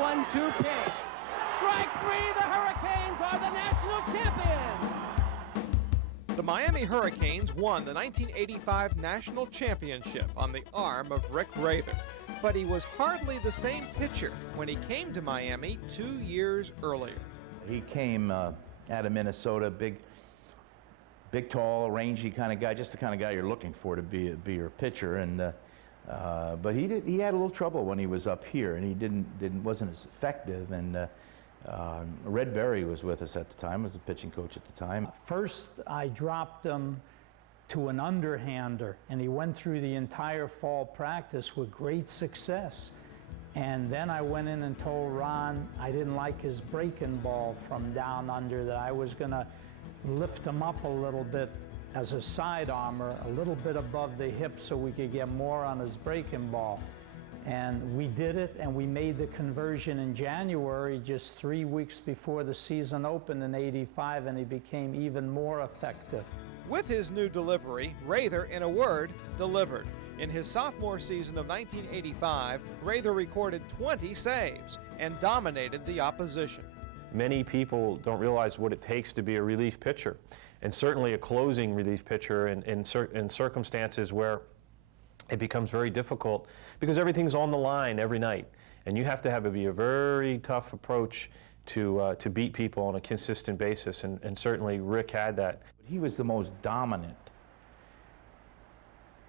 1-2 pitch. Strike three, the Hurricanes are the national champions. The Miami Hurricanes won the 1985 National Championship on the arm of Rick Raether, but he was hardly the same pitcher when he came to Miami 2 years earlier. He came out of Minnesota, big, tall, rangy kind of guy, just the kind of guy you're looking for to be your pitcher. And but he had a little trouble when he was up here, and he wasn't as effective. And Red Berry was with us at the time, was the pitching coach at the time. First, I dropped him to an underhander, and he went through the entire fall practice with great success. And then I went in and told Ron I didn't like his breaking ball from down under, that I was going to lift him up a little bit as a side armor, a little bit above the hip so we could get more on his breaking ball. And we did it, and we made the conversion in January, just 3 weeks before the season opened in '85, and he became even more effective. With his new delivery, Raether, in a word, delivered. In his sophomore season of 1985, Raether recorded 20 saves and dominated the opposition. Many people don't realize what it takes to be a relief pitcher, and certainly a closing relief pitcher in circumstances where it becomes very difficult because everything's on the line every night, and you have to be a very tough approach to beat people on a consistent basis, and certainly Rick had that. He was the most dominant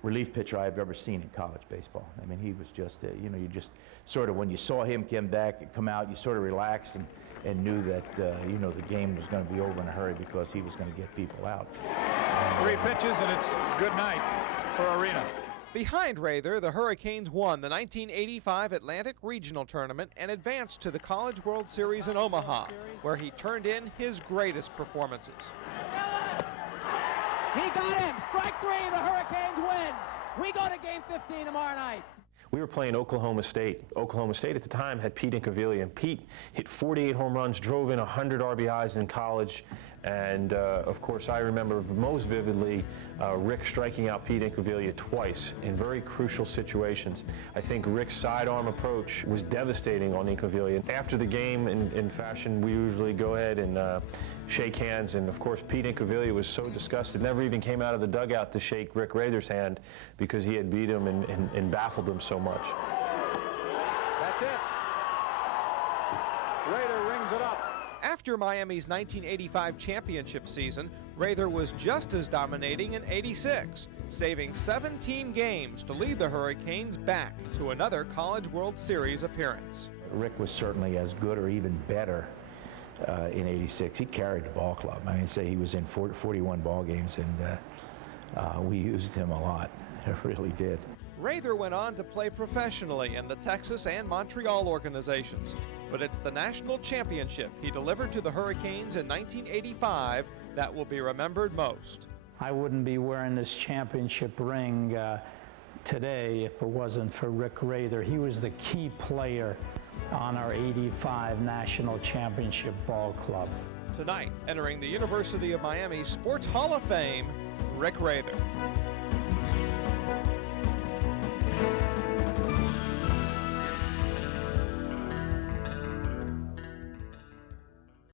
relief pitcher I've ever seen in college baseball. I mean, he was just, you know, you just sort of, when you saw him come out, you sort of relaxed and knew that, you know, the game was going to be over in a hurry because he was going to get people out. Three pitches, and it's good night for Arena. Behind Raether, the Hurricanes won the 1985 Atlantic Regional Tournament and advanced to the College World Series in Omaha, where he turned in his greatest performances. He got him. Strike three, the Hurricanes win. We go to game 15 tomorrow night. We were playing Oklahoma State. Oklahoma State at the time had Pete Incaviglia, and Pete hit 48 home runs, drove in 100 RBIs in college, and of course I remember most vividly Rick striking out Pete Incaviglia twice in very crucial situations. I think Rick's sidearm approach was devastating on Incaviglia. After the game, in fashion, we usually go ahead and shake hands, and of course Pete Incaviglia was so disgusted, never even came out of the dugout to shake Rick Raether's hand because he had beat him and baffled him so much. That's it. Raether rings it up. After Miami's 1985 championship season, Raether was just as dominating in '86, saving 17 games to lead the Hurricanes back to another College World Series appearance. Rick was certainly as good or even better in '86. He carried the ball club. I mean, say he was in 41 ball games, and we used him a lot. It really did. Raether went on to play professionally in the Texas and Montreal organizations, but it's the national championship he delivered to the Hurricanes in 1985 that will be remembered most. I wouldn't be wearing this championship ring today if it wasn't for Rick Raether. He was the key player on our '85 National Championship Ball Club. Tonight, entering the University of Miami Sports Hall of Fame, Rick Raether.